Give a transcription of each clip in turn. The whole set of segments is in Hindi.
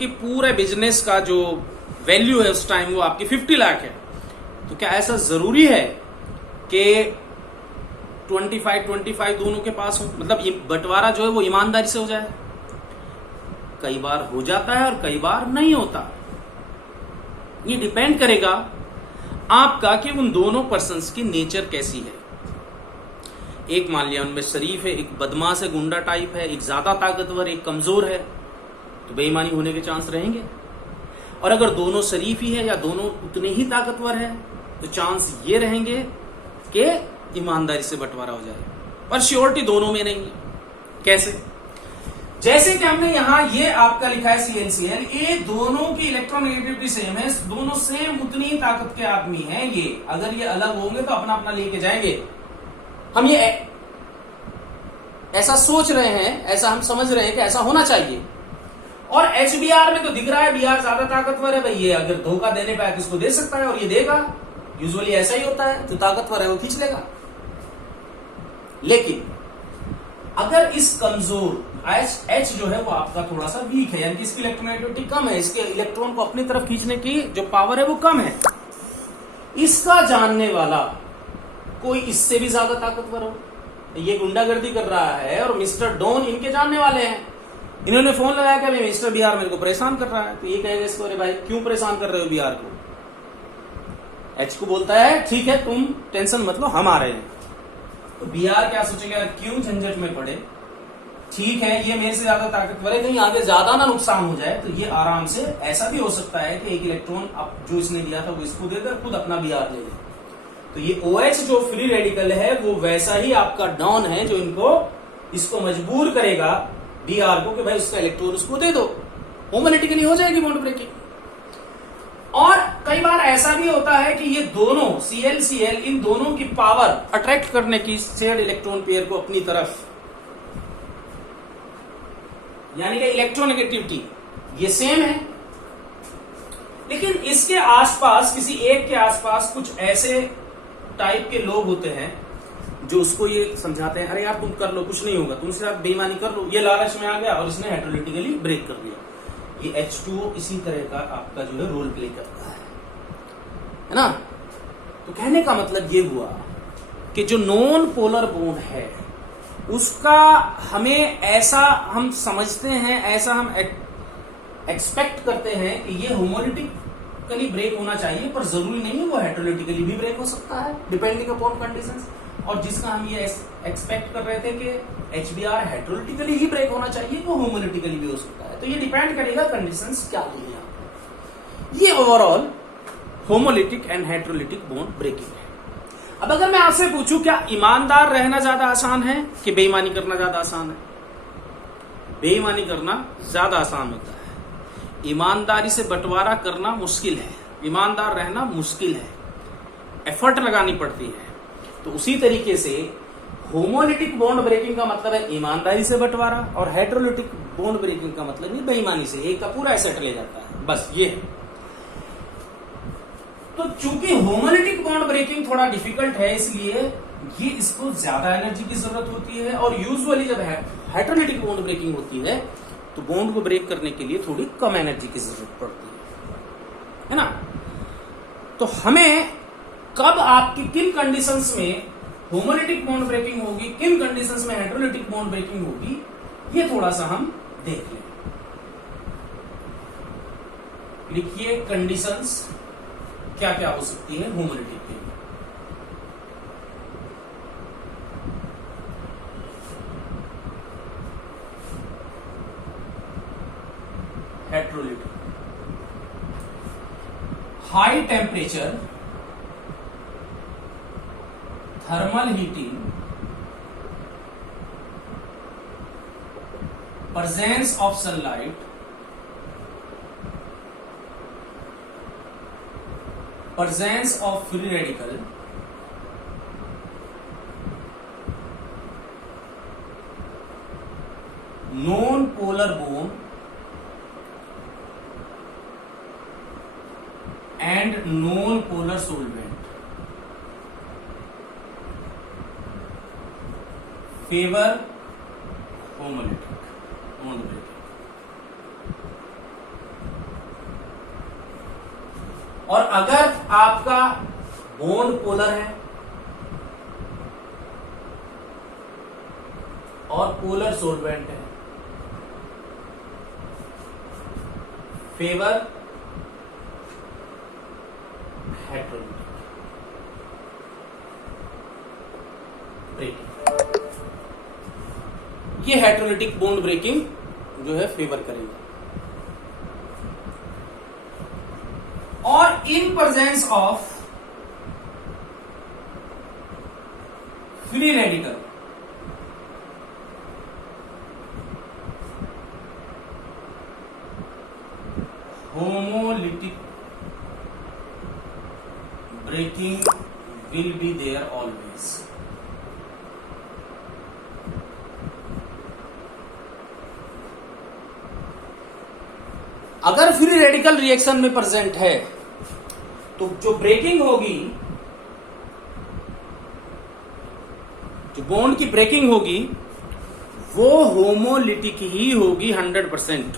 के पूरे बिजनेस का जो वैल्यू है उस टाइम वो आपकी 50 लाख है, तो क्या ऐसा जरूरी है कि 25 दोनों के पास हो? मतलब ये बंटवारा जो है वो ईमानदारी से हो जाए। कई बार हो जाता है और कई बार नहीं होता। ये डिपेंड करेगा आपका कि उन दोनों पर्सन्स की नेचर कैसी है। एक मान लिया उनमें शरीफ है, एक बदमाश है, गुंडा टाइप है, एक ज्यादा ताकतवर, एक कमजोर है, तो बेईमानी होने के चांस रहेंगे। और अगर दोनों शरीफ ही है या दोनों उतने ही ताकतवर है तो चांस ये रहेंगे कि ईमानदारी से बंटवारा हो जाए, पर श्योरिटी दोनों में नहीं है। कैसे? जैसे कि हमने यहां ये आपका लिखा है ClCl, ये दोनों की इलेक्ट्रोनेगेटिविटी सेम है, दोनों सेम उतनी ही ताकत के आदमी हैं। ये अगर ये अलग होंगे तो अपना अपना लेके जाएंगे। हम ये ऐसा सोच रहे हैं, ऐसा हम समझ रहे हैं कि ऐसा होना चाहिए। और HBr में तो दिख रहा है Br ज्यादा ताकतवर है भाई, ये अगर धोखा देने पे किसको दे सकता है और ये देगा। यूजुअली ऐसा ही होता है, जो ताकतवर है वो खींच लेगा। लेकिन अगर इस कमजोर H जो है वो आपका थोड़ा सा वीक है, यानी कि इसकी इलेक्ट्रोनेगेटिविटी कम है, इसके इलेक्ट्रॉन को अपनी तरफ खींचने की जो पावर है वो कम है, इसका जानने वाला कोई इससे भी ज्यादा ताकतवर हो, ये गुंडागर्दी कर रहा है और मिस्टर डॉन इनके जानने वाले हैं, इन्होंने फोन लगाया कि भाई मिस्टर Br मेरे को परेशान कर रहा है, तो ये कहेगा इसको, अरे भाई क्यों परेशान कर रहे हो Br को? H को बोलता है ठीक है तुम टेंशन मत लो, हम आ रहे हैं। तो Br क्या सोचेगा, क्यों झंझट में पड़े, ठीक है ये मेरे से ज्यादा ताकतवर है, कहीं आगे ज्यादा ना नुकसान हो जाए। तो ये आराम से, ऐसा भी हो सकता है कि एक इलेक्ट्रॉन अब जो इसने दिया था वो इसको दे दे, खुद अपना Br ले ले। तो ये OH जो फ्री रेडिकल है वो वैसा ही आपका डॉन है जो इसको मजबूर करेगा Br को कि भाई उसका इलेक्ट्रॉन उसको दे दो, होमोलिटिकली हो जाएगी बॉन्ड ब्रेकिंग। और कई बार ऐसा भी होता है कि ये दोनों ClCl इन दोनों की पावर अट्रैक्ट करने की शेयर्ड इलेक्ट्रॉन पेयर को अपनी तरफ, यानी कि इलेक्ट्रोनेगेटिविटी ये सेम है, लेकिन इसके आसपास, किसी एक के आसपास कुछ ऐसे टाइप के लोग होते हैं जो उसको ये समझाते हैं, अरे यार तुम कर लो, कुछ नहीं होगा, तुमसे आप बेईमानी कर लो। ये लालच में आ गया और इसने हाइड्रोलिटिकली ब्रेक कर दिया। ये H2O इसी तरह का आपका जो है रोल प्ले करता है ना। तो कहने का मतलब ये हुआ कि जो नॉन पोलर बॉन्ड है उसका हमें ऐसा हम समझते हैं, ऐसा हम एक्सपेक्ट करते हैं कि ये होमोलिटिकली ब्रेक होना चाहिए, पर जरूरी नहीं है, वो हेटेरोलिटिकली भी ब्रेक हो सकता है डिपेंडिंग अपॉन कंडीशंस। और जिसका हम ये एक्सपेक्ट कर रहे थे कि HBr हेटेरोलिटिकली ही ब्रेक होना चाहिए, वो होमोलिटिकली भी हो सकता है। तो ये डिपेंड करेगा कंडीशंस क्या होगी। ये overall homolytic and heterolytic bond breaking है। अब अगर मैं आपसे पूछूं क्या ईमानदार रहना ज्यादा आसान है कि बेईमानी करना ज्यादा आसान है? बेईमानी करना ज्यादा आसान होता है, ईमानदारी से बंटवारा करना मुश्किल है, ईमानदार रहना मुश्किल है, एफर्ट लगानी पड़ती है। तो उसी तरीके से होमोलिटिक बॉन्ड ब्रेकिंग का मतलब है ईमानदारी से बंटवारा, और हेटेरोलिटिक बॉन्ड ब्रेकिंग का मतलब नहीं बेईमानी से, एक का पूरा एसेट ले जाता है, बस ये है। तो चूंकि होमोलिटिक बॉन्ड ब्रेकिंग थोड़ा डिफिकल्ट है, इसलिए ये इसको ज्यादा एनर्जी की जरूरत होती है, और यूजुअली जब हेटेरोलिटिक बॉन्ड ब्रेकिंग होती है तो बॉन्ड को ब्रेक करने के लिए थोड़ी कम एनर्जी की जरूरत पड़ती है ना। तो हमें कब आपकी किन कंडीशंस में होमोलिटिक बॉन्ड ब्रेकिंग होगी, किन कंडीशंस में हेटेरोलिटिक बॉन्ड ब्रेकिंग होगी, ये थोड़ा सा हम देख लें। लिखिए कंडीशंस क्या क्या हो सकती है होमोलिटिक के। Heterolytic, high temperature, thermal heating, presence of sunlight, presence of free radical, non polar bond and non polar solvent favor homolytic bond breaking। और अगर आपका बॉन्ड पोलर है और पोलर सोल्वेंट है, फेवर हेटेरोलिटिक ब्रेकिंग। ये हेटेरोलिटिक बॉन्ड ब्रेकिंग जो है फेवर करेगी। और इन presence of free radical homolytic breaking will be there always. अगर फ्री रेडिकल रिएक्शन में प्रेजेंट है तो जो ब्रेकिंग होगी, जो बॉन्ड की ब्रेकिंग होगी वो होमोलिटिक ही होगी 100%।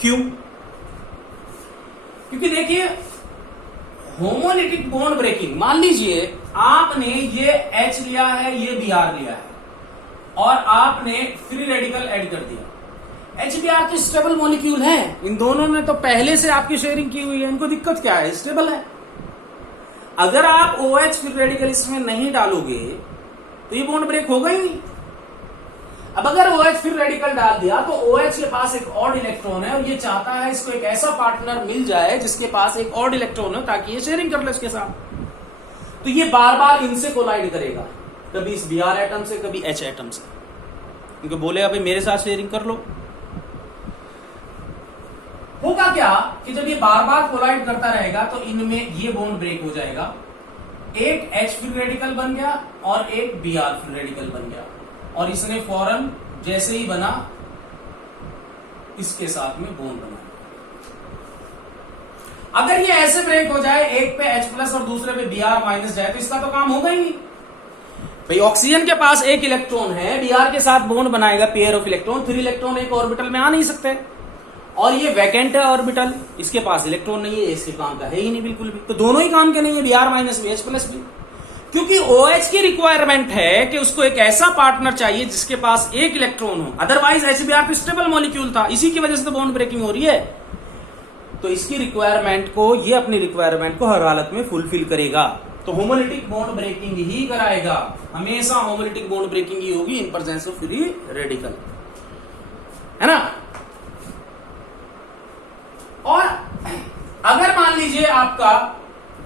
क्यों? क्योंकि देखिए होमोलिटिक बॉन्ड ब्रेकिंग, मान लीजिए आपने ये H लिया है, ये Br लिया है और आपने फ्री रेडिकल ऐड कर दिया। HBr तो स्टेबल मॉलिक्यूल है, इन दोनों ने तो पहले से आपकी शेयरिंग की हुई है, इनको दिक्कत क्या है, स्टेबल है। अगर आप OH फ्री रेडिकल इसमें नहीं डालोगे तो ये बॉन्ड ब्रेक होगा ही नहीं। अब अगर OH फिर रेडिकल डाल दिया तो OH के पास एक ऑड इलेक्ट्रॉन है और ये चाहता है इसको एक ऐसा पार्टनर मिल जाए जिसके पास एक ऑड इलेक्ट्रॉन हो ताकि ये शेयरिंग कर ले उसके साथ। तो ये बार बार इनसे कोलाइड करेगा, कभी इस Br एटम से कभी H एटम से, क्योंकि बोले अभी मेरे साथ शेयरिंग कर लो। होगा क्या कि जब ये बार बार कोलाइड करता रहेगा तो इनमें ये बॉन्ड ब्रेक हो जाएगा, एक H फ्री रेडिकल बन गया और एक Br फ्री रेडिकल बन गया और इसने फौरन जैसे ही बना इसके साथ में बॉन्ड बना। अगर ये ऐसे ब्रेक हो जाए, एक पे H प्लस और दूसरे पे Br माइनस जाए तो इसका तो काम होगा ही नहीं। भाई ऑक्सीजन के पास एक इलेक्ट्रॉन है, Br के साथ बॉन्ड बनाएगा पेयर ऑफ इलेक्ट्रॉन, 3 इलेक्ट्रॉन एक ऑर्बिटल में आ नहीं सकते और ये वैकेंट है ऑर्बिटल, इसके पास इलेक्ट्रॉन नहीं है, इसके काम का है ही नहीं बिल्कुल भी। तो दोनों ही काम के नहीं है, Br माइनस भी H प्लस भी, क्योंकि OH की रिक्वायरमेंट है कि उसको एक ऐसा पार्टनर चाहिए जिसके पास एक इलेक्ट्रॉन हो, अदरवाइज HBr तो स्टेबल मॉलिक्यूल था, इसी की वजह से तो बॉन्ड ब्रेकिंग हो रही है। तो इसकी रिक्वायरमेंट को, ये अपनी रिक्वायरमेंट को हर हालत में फुलफिल करेगा, तो होमोलिटिक बॉन्ड ब्रेकिंग ही कराएगा, हमेशा होमोलिटिक बॉन्ड ब्रेकिंग ही होगी in presence of free radical, है ना। और अगर मान लीजिए आपका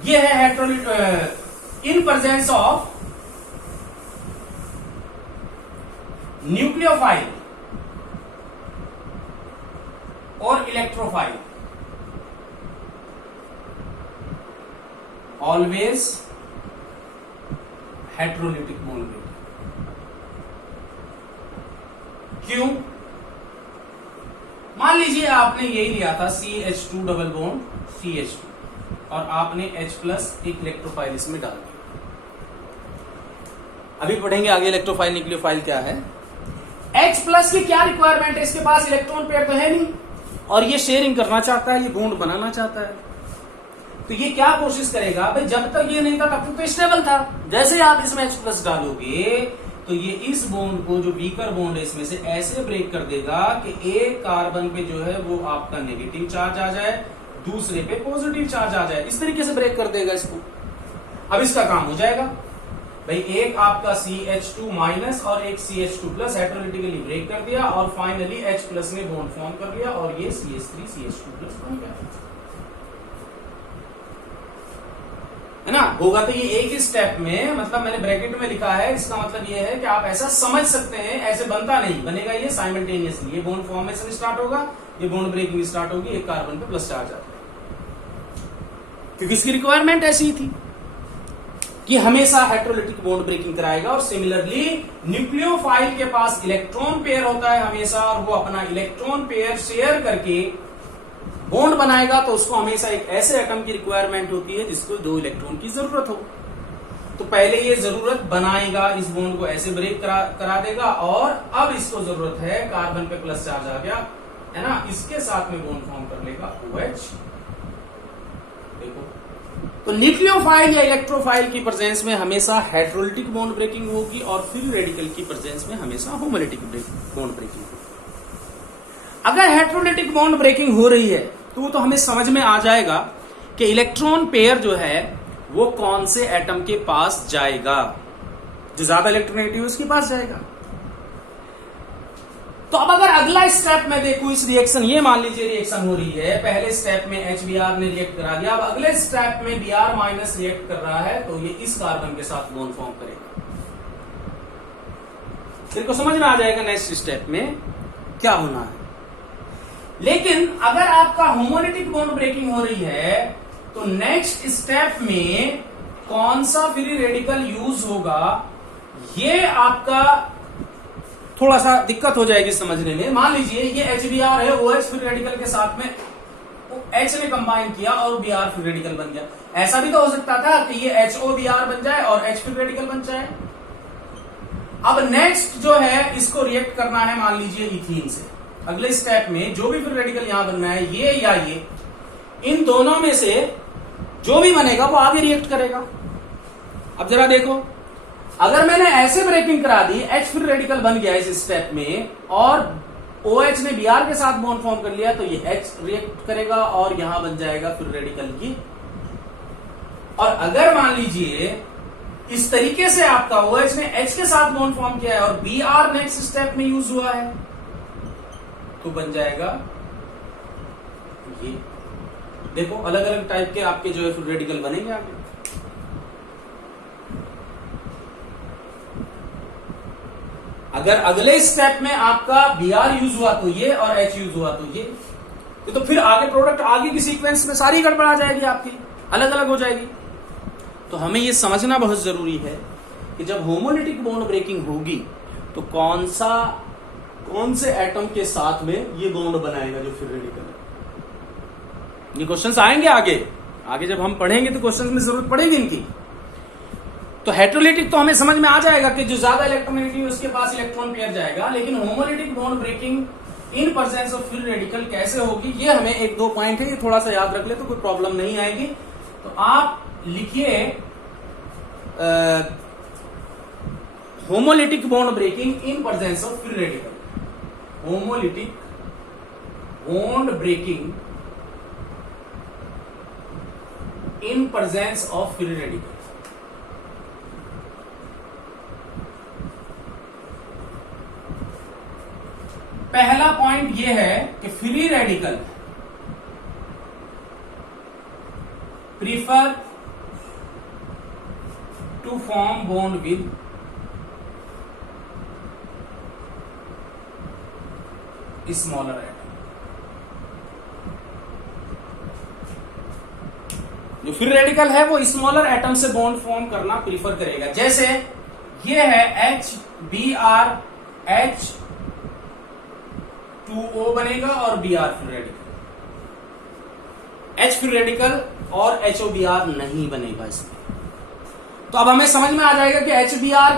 ये है heterolytic in presence of nucleophile और electrophile, always heterolytic bond breaking. क्यों? मान लीजिए आपने यही लिया था CH2 डबल बॉन्ड CH2 और आपने H प्लस एक इलेक्ट्रोफाइल इसमें डाल दिया। अभी पढ़ेंगे आगे इलेक्ट्रोफाइल न्यूक्लियोफाइल क्या है। H प्लस की क्या रिक्वायरमेंट है, इसके पास इलेक्ट्रॉन पेयर तो है नहीं और ये शेयरिंग करना चाहता है, ये बॉन्ड बनाना चाहता है, तो ये क्या कोशिश करेगा, भाई जब तक ये नहीं था तब तक तो स्टेबल था, जैसे ही आप इसमें H प्लस डालोगे तो ये इस बॉन्ड को, जो वीकर बॉन्ड है इसमें से, ऐसे ब्रेक कर देगा कि एक कार्बन पे जो है वो आपका नेगेटिव चार्ज आ जाए, दूसरे पे पॉजिटिव चार्ज आ जाए, इस तरीके से ब्रेक कर देगा इसको। अब इसका काम हो जाएगा, भाई एक आपका CH2 माइनस और एक CH2 प्लस हेटेरोलिटिकली ब्रेक कर दिया और फाइनली H प्लस ने बॉन्ड फॉर्म कर लिया और ये CH3 CH2 प्लस बन गया, है ना। होगा तो ये एक ही स्टेप में, मतलब मैंने ब्रैकेट में लिखा है, इसका मतलब ये है कि आप ऐसा समझ सकते हैं, ऐसे बनता नहीं, बनेगा ये साइमल्टेनियसली, ये बॉन्ड फॉर्मेशन स्टार्ट होगा, ये बॉन्ड ब्रेकिंग स्टार्ट होगी, एक कार्बन पे प्लस चार्ज आता है, क्योंकि इसकी रिक्वायरमेंट ऐसी ही थी कि हमेशा हेटेरोलिटिक बॉन्ड ब्रेकिंग कराएगा। और सिमिलरली न्यूक्लियोफाइल के पास इलेक्ट्रॉन पेयर होता है हमेशा और वो अपना इलेक्ट्रॉन पेयर शेयर करके बॉन्ड बनाएगा, तो उसको हमेशा एक ऐसे एटम की रिक्वायरमेंट होती है जिसको 2 इलेक्ट्रॉन की जरूरत हो। तो पहले ये जरूरत बनाएगा, इस बॉन्ड को ऐसे ब्रेक करा देगा और अब इसको जरूरत है, कार्बन पे प्लस चार्ज आ गया, है ना, इसके साथ में बॉन्ड फॉर्म कर लेगा OH, देखो तो न्यूक्लियोफाइल या इलेक्ट्रोफाइल की प्रेजेंस में हमेशा हेटेरोलिटिक बॉन्ड ब्रेकिंग होगी और फ्री रेडिकल की प्रेजेंस में हमेशा होमोलिटिक बॉन्ड ब्रेकिंग होगी। अगर हेटेरोलिटिक बॉन्ड ब्रेकिंग हो रही है तो हमें समझ में आ जाएगा कि इलेक्ट्रॉन पेयर जो है वो कौन से एटम के पास जाएगा, जो ज्यादा इलेक्ट्रोनेगेटिव उसके पास जाएगा। तो अब अगर अगला स्टेप में देखूं इस रिएक्शन, ये मान लीजिए रिएक्शन हो रही है, पहले स्टेप में HBr ने रिएक्ट करा दिया, अब अगले स्टेप में Br माइनस रिएक्ट कर रहा है, तो ये इस कार्बन के साथ बॉन्ड फॉर्म करेगा। तेरे समझ में आ जाएगा नेक्स्ट स्टेप में क्या होना है। लेकिन अगर आपका होमोलिटिक बॉन्ड ब्रेकिंग हो रही है तो नेक्स्ट स्टेप में कौन सा फ्री रेडिकल यूज होगा, ये आपका थोड़ा सा दिक्कत हो जाएगी समझने में। मान लीजिए ये HBr है, OH फ्री रेडिकल के साथ में H ने कंबाइन किया और Br फ्री रेडिकल बन गया। ऐसा भी तो हो सकता था कि ये HOBr बन जाए और H फ्री रेडिकल बन जाए। अब नेक्स्ट जो है इसको रिएक्ट करना है मान लीजिए इथीन से। अगले स्टेप में जो भी फ्री रेडिकल यहां बनना है, ये या ये, इन दोनों में से जो भी बनेगा वो आगे रिएक्ट करेगा। अब जरा देखो, अगर मैंने ऐसे ब्रेकिंग करा दी, H फ्री रेडिकल बन गया इस स्टेप में और OH ने Br के साथ बॉन्ड फॉर्म कर लिया, तो ये H रिएक्ट करेगा और यहां बन जाएगा फ्री रेडिकल की। और अगर मान लीजिए इस तरीके से आपका OH ने H के साथ बॉन्ड फॉर्म किया है और Br नेक्स्ट स्टेप में यूज हुआ है, तो बन जाएगा ये। देखो अलग अलग टाइप के आपके जो है फ्री रेडिकल बनेंगे आगे। अगर अगले स्टेप में आपका Br यूज हुआ तो ये और H यूज हुआ तो ये, तो फिर आगे प्रोडक्ट आगे की सीक्वेंस में सारी गड़बड़ा जाएगी, आपकी अलग अलग हो जाएगी। तो हमें ये समझना बहुत जरूरी है कि जब होमोलिटिक बॉन्ड ब्रेकिंग होगी तो कौन से एटम के साथ में ये बॉन्ड बनाएगा जो फ्री रेडिकल है। ये क्वेश्चंस आएंगे आगे जब हम पढ़ेंगे तो क्वेश्चंस में जरूरत पड़ेगी इनकी। तो हेटेरोलिटिक तो हमें समझ में आ जाएगा कि जो ज्यादा इलेक्ट्रोनेगेटिव उसके पास इलेक्ट्रॉन पेयर जाएगा, लेकिन homolytic bond breaking in presence of free radical कैसे होगी, ये हमें एक दो पॉइंट है, ये थोड़ा सा याद रख ले तो कोई प्रॉब्लम नहीं आएगी। तो आप लिखिए homolytic bond breaking in presence of free radical. Homolytic bond breaking in presence of free radical. पहला पॉइंट यह है कि free radical prefer to form bond with smaller atom. जो फ्री रेडिकल है वो स्मॉलर एटम से बॉन्ड फॉर्म करना प्रीफर करेगा। जैसे ये है HBr, H2O बनेगा और Br free radical, H free radical और HOBr नहीं बनेगा इसमें। तो अब हमें समझ में आ जाएगा कि HBr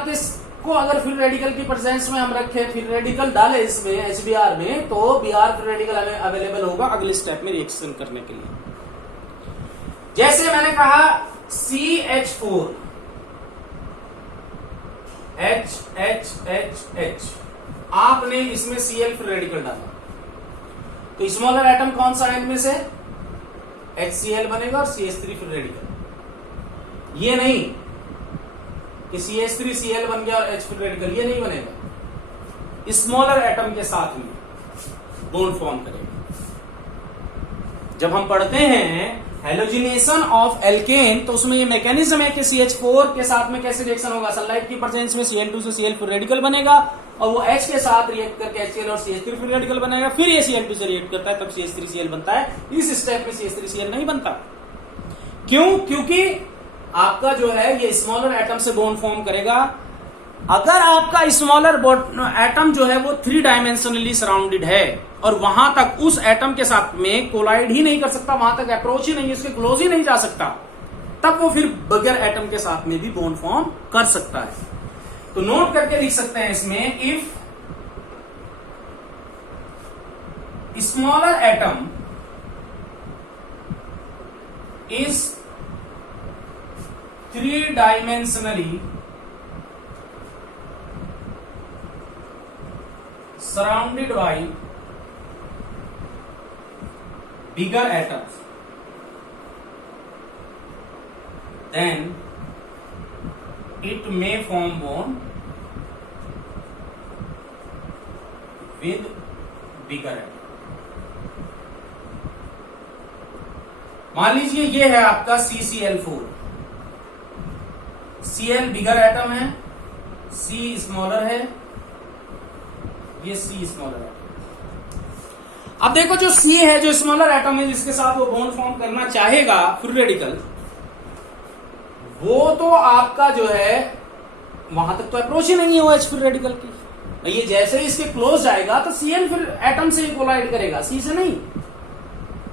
को अगर फ्री रेडिकल की प्रेजेंस में हम रखें, फ्री रेडिकल डाले इसमें HBr में, तो Br फ्री रेडिकल हमें अवेलेबल होगा अगले स्टेप में रिएक्शन करने के लिए। जैसे मैंने कहा CH4 H, आपने इसमें Cl फ्री रेडिकल डाला, तो स्मॉलर एटम कौन सा है इनमें से, HCl बनेगा और CH3 फ्री रेडिकल। ये नहीं कि CH3Cl बन गया और H फ्री रेडिकल, ये नहीं बनेगा। स्मॉलर एटम के साथ में बॉन्ड फॉर्म करेगा। जब हम पढ़ते हैं हेलोजिनेशन ऑफ एल्केन, तो उसमें ये मैकेनिज्म है कि CH4 के साथ में कैसे रिएक्शन होगा। सनलाइट की प्रेजेंस में Cl2 से Cl फ्री रेडिकल बनेगा और वो H के साथ रिएक्ट करके HCl और CH3 फ्री रेडिकल बनाएगा, फिर ये Cl2 से रिएक्ट करता है तब CH3Cl बनता है। इस स्टेप में CH3Cl नहीं बनता। क्यों? क्योंकि आपका जो है ये स्मॉलर एटम से बॉन्ड फॉर्म करेगा। अगर आपका स्मॉलर एटम जो है वो 3 डायमेंशनली सराउंडेड है और वहां तक उस एटम के साथ में कोलाइड ही नहीं कर सकता, वहां तक अप्रोच ही नहीं है, उसके क्लोज ही नहीं जा सकता, तब वो फिर बगैर एटम के साथ में भी बॉन्ड फॉर्म कर सकता है। तो नोट करके लिख सकते हैं इसमें, if smaller atom is 3-dimensionally surrounded by bigger atoms, then it may form bond with bigger atom. मान लीजिए ये है आपका CCl4, Cl बिगर एटम है, C स्मॉलर है, ये C स्मॉलर एटम। अब देखो जो C है, जो स्मॉलर एटम है जिसके साथ वो बॉन्ड फॉर्म करना चाहेगा फ्री रेडिकल, वो तो आपका जो है वहां तक तो अप्रोच ही नहीं है OH फ्री रेडिकल की। ये जैसे ही इसके क्लोज जाएगा तो Cl फिर एटम से ही कोलाइड करेगा, C से नहीं।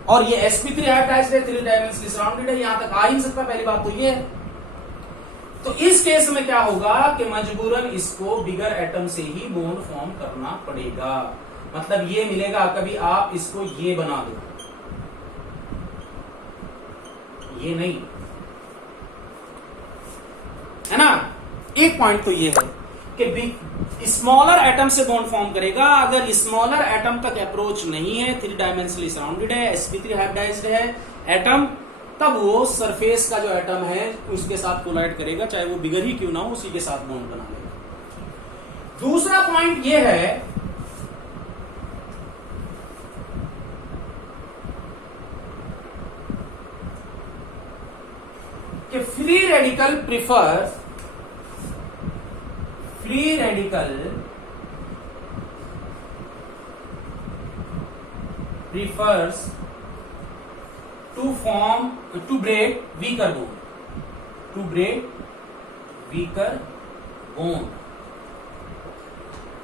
और ये sp3 हाइब्रिडाइज्ड है, 3 डायमेंशनली सराउंडेड है, यहां तक आ ही नहीं सकता, पहली बात तो ये है। तो इस केस में क्या होगा कि मजबूरन इसको बिगर एटम से ही बॉन्ड फॉर्म करना पड़ेगा। मतलब ये मिलेगा, कभी आप इसको ये बना दो, ये नहीं है ना। एक पॉइंट तो ये है कि स्मॉलर एटम से बॉन्ड फॉर्म करेगा। अगर स्मॉलर एटम तक अप्रोच नहीं है, 3 डायमेंशनली सराउंडेड है, sp3 हाइब्रिडाइज्ड है एटम, तब वो सरफेस का जो एटम है उसके साथ कोलाइड करेगा, चाहे वो बिगर ही क्यों ना हो, उसी के साथ बॉन्ड बना लेगा। दूसरा पॉइंट ये है कि free radical prefers to break weaker bond।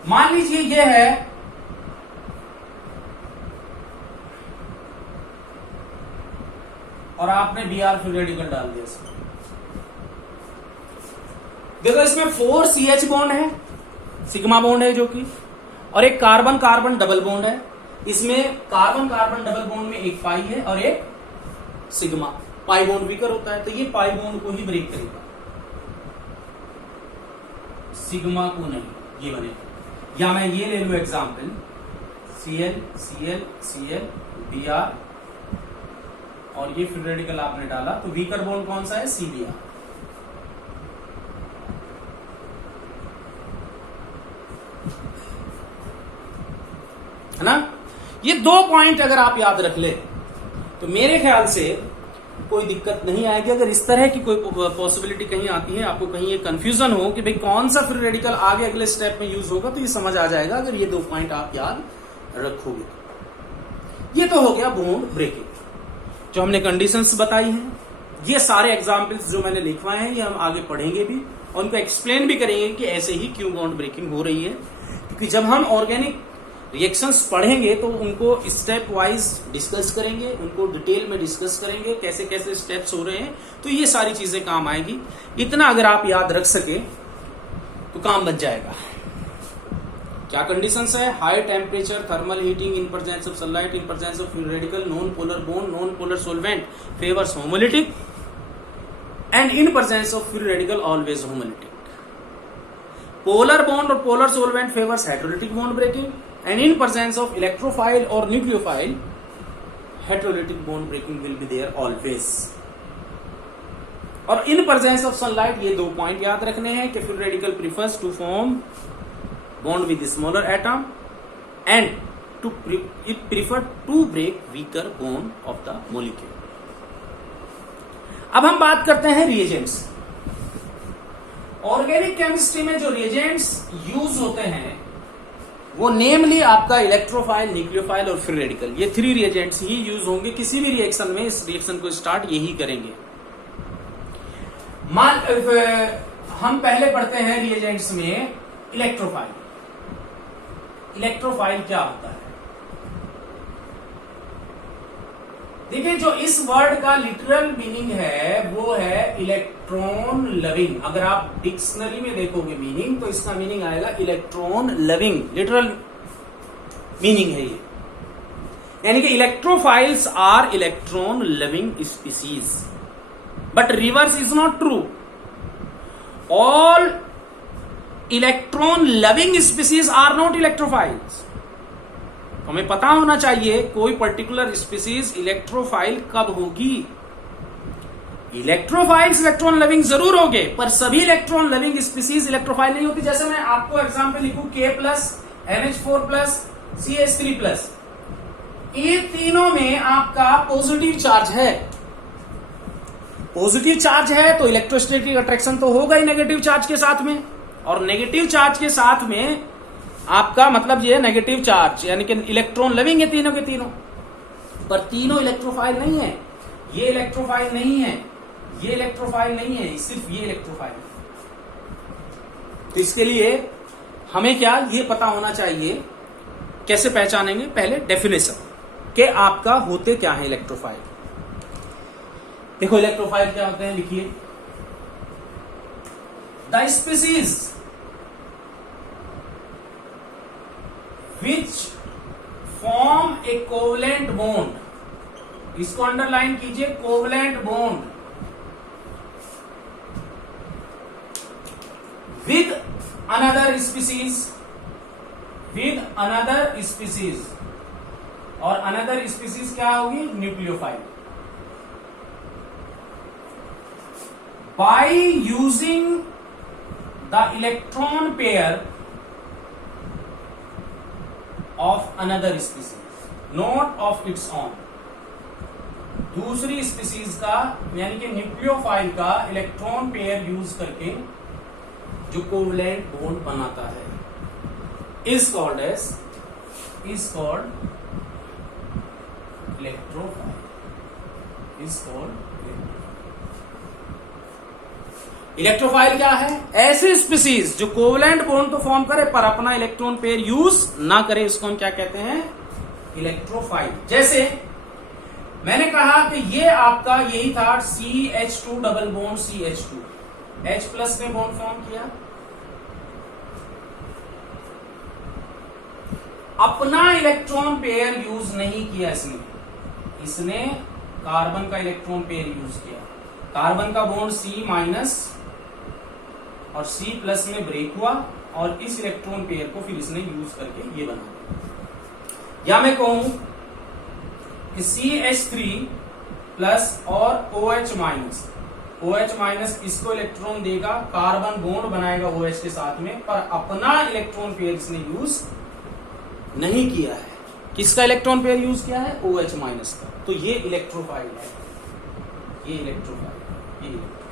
मान लीजिए ये है और आपने Br फ्री रेडिकल डाल दिया इसमें। देखो इसमें 4 CH बॉन्ड है, सिग्मा बॉन्ड है जो कि, और एक कार्बन कार्बन डबल बॉन्ड है। इसमें कार्बन कार्बन डबल बॉन्ड में एक पाई है और एक सिग्मा। पाई बॉन्ड वीकर होता है, तो ये पाई बॉन्ड को ही ब्रेक करेगा, सिग्मा को नहीं, ये बनेगा। या मैं ये ले लू example, Cl Cl Cl Br, और ये फ्री रेडिकल आपने डाला, तो वीकर बॉन्ड कौन सा है, CBr। है ना। ये 2 पॉइंट अगर आप याद रख ले तो मेरे ख्याल से कोई दिक्कत नहीं आएगी। अगर इस तरह की कोई पॉसिबिलिटी कहीं आती है, आपको कहीं ये कंफ्यूजन हो कि भाई कौन सा फ्री रेडिकल आगे अगले स्टेप में यूज होगा, तो ये समझ आ जाएगा अगर ये 2 पॉइंट आप याद रखोगे। ये तो हो गया बॉन्ड ब्रेकिंग, जो हमने कंडीशंस बताई हैं। ये सारे एग्जाम्पल्स जो मैंने लिखवाए हैं ये हम आगे पढ़ेंगे भी और उनको एक्सप्लेन भी करेंगे कि ऐसे ही क्यों बॉन्ड ब्रेकिंग हो रही है। क्योंकि जब हम ऑर्गेनिक रिएक्शंस पढ़ेंगे तो उनको स्टेप वाइज डिस्कस करेंगे, उनको डिटेल में डिस्कस करेंगे, कैसे कैसे स्टेप्स हो रहे हैं, तो ये सारी चीजें काम आएगी। इतना अगर आप याद रख सके तो काम बच जाएगा। क्या कंडीशंस है, high temperature, thermal heating, in presence of sunlight, in presence of free radical, non polar bond, non polar solvent favours homolytic, and in presence of free radical always homolytic. Polar bond और polar solvent favours heterolytic bond breaking, and in presence of electrophile or nucleophile, heterolytic bond breaking will be there always। और in presence of sunlight ये 2 पॉइंट याद रखने हैं कि free radical prefers to form bond with the smaller atom and it prefer to break weaker bond of the molecule। अब हम बात करते हैं रिएजेंट्स। ऑर्गेनिक केमिस्ट्री में जो रिएजेंट्स यूज होते हैं वो नेमली आपका इलेक्ट्रोफाइल, न्यूक्लियोफाइल और फ्री रेडिकल, ये 3 रिएजेंट्स ही यूज होंगे किसी भी रिएक्शन में। इस रिएक्शन को स्टार्ट यही करेंगे। हम पहले पढ़ते हैं रिएजेंट्स में इलेक्ट्रोफाइल। इलेक्ट्रोफाइल क्या होता है? देखिए, जो इस वर्ड का लिटरल मीनिंग है वो है इलेक्ट्रॉन लविंग। अगर आप डिक्शनरी में देखोगे मीनिंग तो इसका मीनिंग आएगा इलेक्ट्रॉन लविंग, लिटरल मीनिंग है ये। यानी कि electrophiles are electron loving species, but reverse is not true. All electron loving species are not electrophiles. तो हमें पता होना चाहिए कोई पर्टिकुलर स्पीसीज इलेक्ट्रोफाइल कब होगी। इलेक्ट्रोफाइल्स इलेक्ट्रॉन लविंग जरूर होंगे, पर सभी इलेक्ट्रॉन लविंग स्पीसीज इलेक्ट्रोफाइल नहीं होती। जैसे मैं आपको एग्जांपल लिखूं K+, NH4+, CH3+, ये तीनों में आपका पॉजिटिव चार्ज है। पॉजिटिव चार्ज है तो इलेक्ट्रोस्टैटिक अट्रैक्शन तो होगा ही नेगेटिव चार्ज के साथ में, और नेगेटिव चार्ज के साथ में आपका मतलब ये नेगेटिव चार्ज, यानी कि इलेक्ट्रॉन लविंग है तीनों के तीनों, पर तीनों इलेक्ट्रोफाइल नहीं है। ये इलेक्ट्रोफाइल नहीं है, ये इलेक्ट्रोफाइल नहीं है, सिर्फ ये इलेक्ट्रोफाइल है। तो इसके लिए हमें क्या ये पता होना चाहिए, कैसे पहचानेंगे, पहले डेफिनेशन के आपका होते क्या है इलेक्ट्रोफाइल। देखो इलेक्ट्रोफाइल क्या होते हैं, लिखिए। The species which form A covalent bond, इसको अंडरलाइन कीजिए, covalent bond with another species, with another species, और अनदर स्पीसीज क्या होगी, nucleophile. By using the electron pair of another species, not of its on. दूसरी स्पीसीज का यानी कि न्यूक्लियोफाइल का इलेक्ट्रॉन पेयर यूज करके जो कोवलेंट बॉन्ड बनाता है is called electrophile, is called electrophile क्या है, ऐसे स्पीसीज जो कोवलेंट बॉन्ड तो फॉर्म करे पर अपना इलेक्ट्रॉन पेयर यूज ना करे, इसको हम क्या कहते हैं, इलेक्ट्रोफाइल। जैसे मैंने कहा कि ये आपका यही था CH2 double bond CH2, H+ ने बॉन्ड फॉर्म किया, अपना इलेक्ट्रॉन पेयर यूज नहीं किया इसने कार्बन का इलेक्ट्रॉन पेयर यूज किया। कार्बन का बॉन्ड C- और C+ में ब्रेक हुआ और इस इलेक्ट्रॉन पेयर को फिर इसने यूज करके ये बना दिया। या मैं कहूं कि CH3+ और OH- इसको इलेक्ट्रॉन देगा, कार्बन बॉन्ड बनाएगा OH के साथ में, पर अपना इलेक्ट्रॉन पेयर इसने यूज नहीं किया है। किसका इलेक्ट्रॉन पेयर यूज किया है, OH- का। तो ये इलेक्ट्रोफाइल है, ये इलेक्ट्रोफाइल, ये इलेक्ट्रोफाइल।